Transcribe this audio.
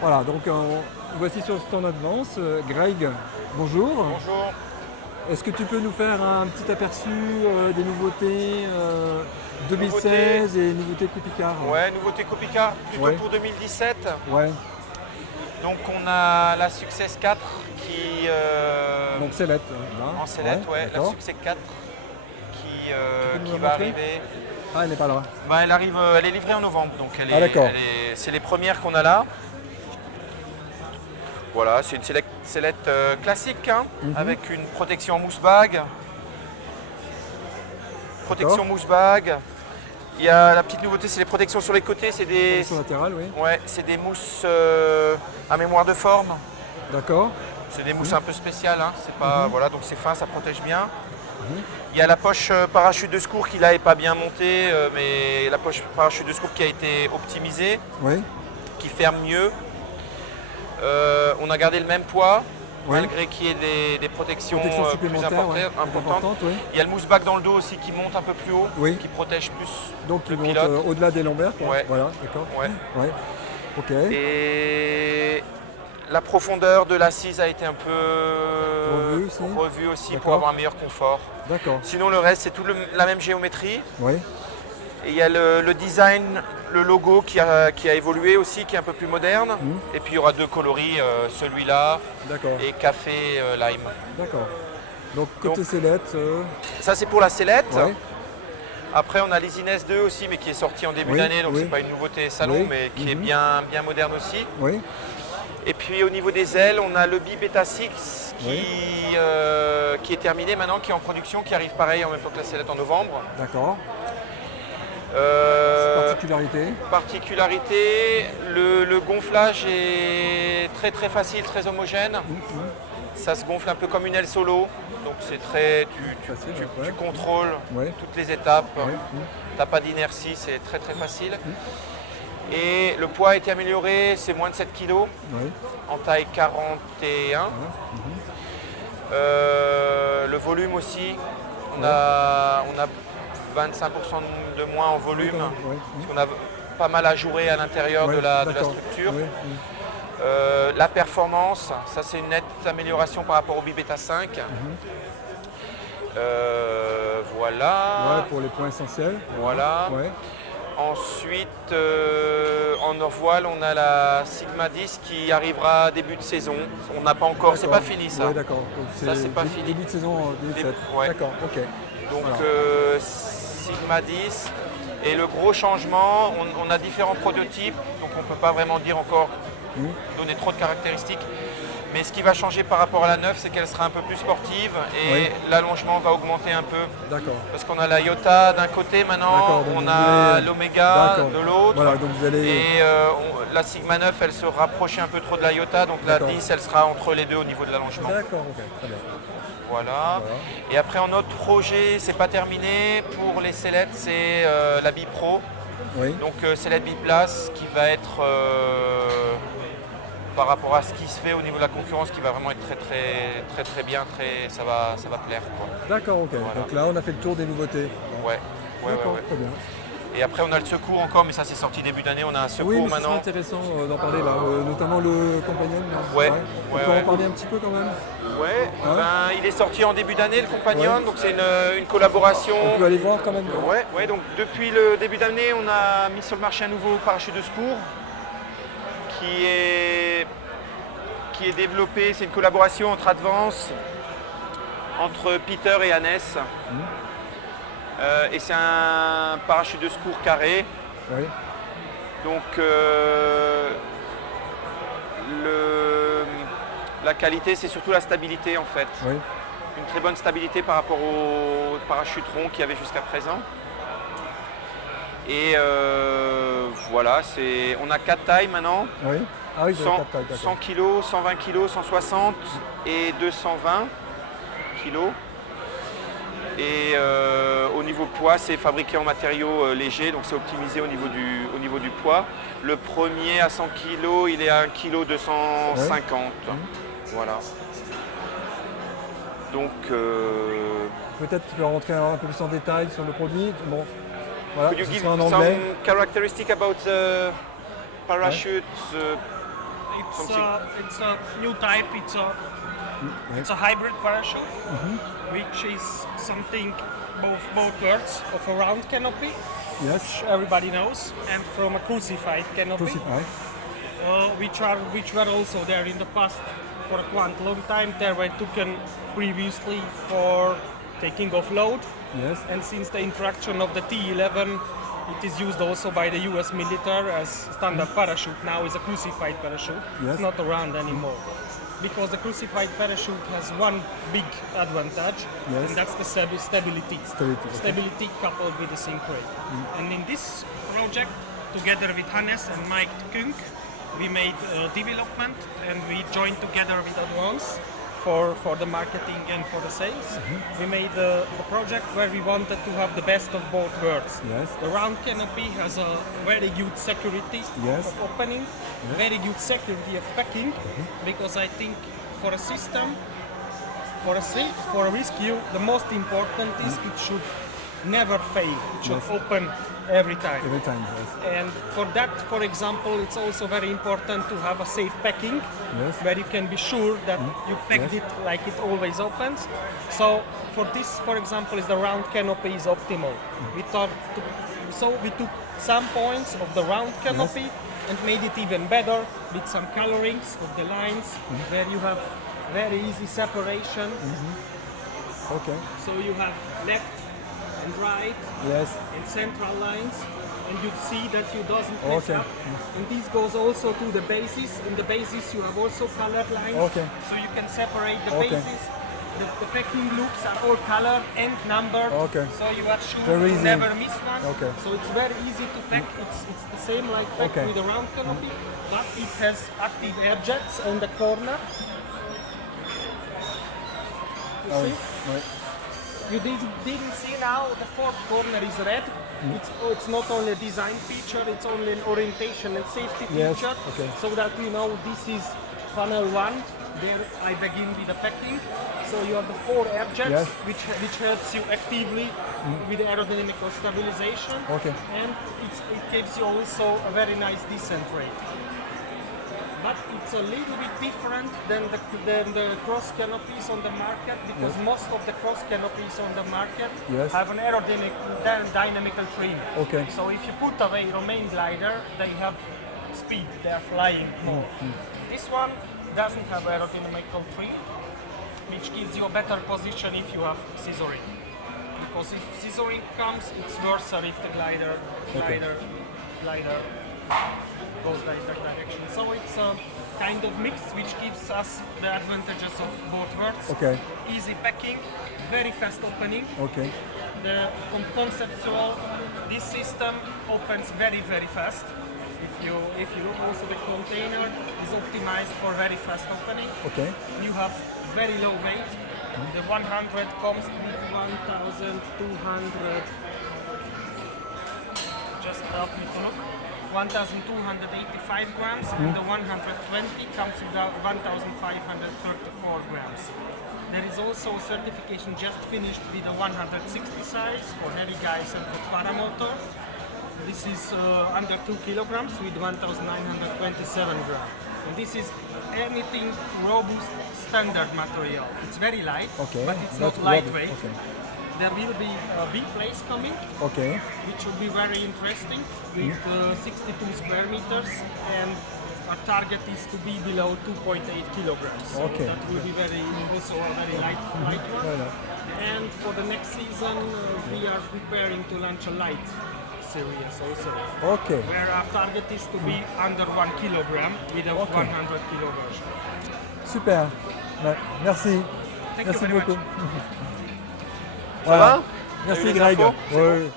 Voilà, donc voici sur le stand Advance. Greg, bonjour. Bonjour. Est-ce que tu peux nous faire un petit aperçu des nouveautés 2016 et nouveautés Coupe-Icare? Ouais, nouveauté Copica plutôt Ouais. pour 2017. Ouais, Donc on a la Success 4 qui donc sellette. Là. en sellette, ouais, la d'accord. Success 4 qui, peux nous qui la va montrer arriver. Ah, elle n'est pas là. Bah, elle arrive, elle est livrée en novembre, donc Ah, d'accord. c'est les premières qu'on a là. Voilà, c'est une sellette classique hein, avec une protection en mousse bag. Protection mousse bag. Il y a la petite nouveauté, c'est les protections sur les côtés, c'est des, Sur latérale, oui. ouais, c'est des mousses à mémoire de forme. D'accord. C'est des mousses un peu spéciales, hein. C'est pas, voilà, donc c'est fin, ça protège bien. Mhm. Il y a la poche parachute de secours qui là est pas bien montée, mais la poche parachute de secours qui a été optimisée, Oui. qui ferme mieux. On a gardé le même poids, Oui. malgré qu'il y ait des protections Protection plus supplémentaire, ouais, importantes. importante, oui. Il y a le mousse back dans le dos aussi qui monte un peu plus haut, Oui. qui protège plus Donc le ils montent pilote. au-delà des lombaires, quoi. Ouais. Voilà, d'accord. Ouais. Ouais. Ok. Et la profondeur de l'assise a été un peu Revue aussi. pour D'accord. avoir un meilleur confort. D'accord. Sinon le reste c'est tout la même géométrie. Oui. Et il y a le design, le logo qui a évolué aussi, qui est un peu plus moderne. Et puis il y aura deux coloris, celui-là D'accord. et café lime. D'accord. Donc côté Donc, sellette, Ça c'est pour la sellette. ouais. Après on a l'Isiness 2 aussi mais qui est sorti en début Oui, d'année, donc oui. c'est pas une nouveauté salon Oui. mais qui est bien moderne aussi. Oui. Et puis au niveau des ailes, on a le Beta 6 qui est terminé maintenant, qui est en production, qui arrive pareil en même temps que la sellette en novembre. D'accord. Euh, Particularité. particularité, le gonflage est très très facile, très homogène. Ça se gonfle un peu comme une aile solo. Donc c'est très. Facile, Tu ouais. contrôles Ouais. toutes les étapes. Ouais. T'as pas d'inertie, c'est très très facile. Et le poids a été amélioré, c'est moins de 7 kg Oui. en taille 41. Le volume aussi, on a 25% de moins en volume, Oui. parce qu'on a pas mal ajouré à l'intérieur Ouais, de la d'accord. structure. Oui. La performance, ça c'est une nette amélioration par rapport au Beta 5. Voilà. Ouais, pour les points essentiels. Voilà. Ouais. Ensuite, en hors-voile, on a la Sigma 10 qui arrivera début de saison. On n'a pas encore, c'est pas fini ça. Oui, d'accord. Donc, Ça, c'est pas fini. Début de saison 2007. Ouais. D'accord, ok. Donc Voilà. Sigma 10. Et le gros changement, on a différents prototypes, donc on ne peut pas vraiment dire encore, donner trop de caractéristiques. Mais ce qui va changer par rapport à la 9, c'est qu'elle sera un peu plus sportive et Oui. l'allongement va augmenter un peu. D'accord. Parce qu'on a la Iota d'un côté maintenant, D'accord, donc on vous a voulez- l'Omega D'accord. de l'autre. Voilà, donc vous allez. Et la Sigma 9, elle se rapprochait un peu trop de la Iota, donc la D'accord. 10, elle sera entre les deux au niveau de l'allongement. D'accord, ok, très bien. Voilà. Et après, en autre projet, c'est pas terminé. Pour les sellettes, c'est la Bipro. Oui. Donc sellette biplace qui va être par rapport à ce qui se fait au niveau de la concurrence, qui va vraiment être très bien, ça va plaire, quoi. D'accord, ok. Voilà. Donc là, on a fait le tour des nouveautés. Ouais. D'accord, Ouais. très bien. Et après, on a le secours encore, mais ça c'est sorti début d'année. On a un secours Oui, mais c'est maintenant. intéressant d'en parler là, notamment le compagnon. Là. Ouais, On ouais, peut ouais. en parler un petit peu quand même. Ouais. Hein Ben, il est sorti en début d'année, le compagnon. Ouais. Donc c'est une collaboration. On peut aller voir quand même. Ouais, donc depuis le début d'année, on a mis sur le marché un nouveau parachute de secours qui est développé. C'est une collaboration entre Advance, entre Peter et Hannes. Et c'est un parachute de secours carré. Oui. Donc la qualité, c'est surtout la stabilité en fait. Oui. Une très bonne stabilité par rapport au parachute rond qu'il y avait jusqu'à présent. Et voilà, on a 4 tailles maintenant. Oui. Ah oui, 100, 4 tailles, d'accord. 100 kg, 120 kg, 160 et 220 kg. Et au niveau poids, c'est fabriqué en matériaux légers, donc c'est optimisé au niveau du poids. Le premier à 100 kg, il est à 1 kg 250. Voilà. Donc, Peut-être qu'il peut rentrer un peu plus en détail sur le produit. Bon, voilà, could you ce give sera en some anglais. characteristics about the parachute, it's a new type. It's a hybrid parachute, which is something both worlds of a round canopy, Yes. which everybody knows, and from a crucified canopy, Crucified. which were also there in the past for a quite long time. They were taken previously for taking off load, Yes. and since the introduction of the T11, it is used also by the US military as standard parachute. Now is a crucified parachute. Yes. It's not around anymore. Because the crucified parachute has one big advantage, Yes. and that's the stability. Stability, okay. Stability coupled with the sync rate. And in this project, together with Hannes and Mike Kunk, we made development, and we joined together with Advance for the marketing and for the sales. We made the project where we wanted to have the best of both worlds. Yes. The round canopy has a very good security Yes. of opening, very good security of packing, because I think for a system, for a rescue, the most important is it should never fail. It should Yes. open every time. Every time, yes. And for that, for example, it's also very important to have a safe packing, Yes. where you can be sure that you packed Yes. it like it always opens. So for this, for example, is the round canopy is optimal. We took some points of the round canopy and made it even better with some colorings of the lines, where you have very easy separation. Okay. So you have left and right Yes. and central lines, and you see that you doesn't mess Okay. up. And this goes also to the bases. In the bases you have also colored lines, Okay. so you can separate the Okay. bases. The packing loops are all colored and numbered, Okay. so you are sure Very you easy. never miss one. Okay. So it's very easy to pack. It's the same like pack Okay. with a round canopy, but it has active air jets on the corner. You Oh, see? right. You didn't see now the fourth corner is red. It's not only a design feature, it's only an orientation and safety Yes, feature. okay. So that you know this is funnel 1. There I begin with the packing. So you have the 4 air jets, Yes. which helps you actively with aerodynamical stabilization. Okay. And it gives you also a very nice descent rate. But it's a little bit different than the cross canopies on the market, because Yes. most of the cross canopies on the market Yes. have an aerodynamical trim. Okay. So if you put away Romain glider, they have speed, they are flying more. This one doesn't have aerodynamical trim, which gives you a better position if you have scissoring. Because if scissoring comes, it's worse if the glider goes that direction. So it's a kind of mix which gives us the advantages of both worlds. Okay. Easy packing, very fast opening. Okay. The conceptual, this system opens very, very fast. If you look also, the container is optimized for very fast opening. Okay. You have very low weight. The 100 comes with 1,200. Just help me to look. 1,285 grams, and the 120 comes with 1,534 grams. There is also a certification just finished with the 160 size for heavy guys and for paramotor. This is under 2 kilograms with 1,927 grams. And this is anything robust standard material. It's very light, Okay. but it's Not not lightweight. Okay. There will be a big place coming, Okay. which will be very interesting, with 62 square meters, and our target is to be below 2.8 kilograms. So Okay. that will be also a very light one. Fair enough. And for the next season, we are preparing to launch a light series also, Okay. where our target is to be under 1 kilogram with a Okay. 100 kilo version. Super. Merci. Thank Merci you very beaucoup. much. Ça va? T'as eu Merci les Greg. infos? Ouais.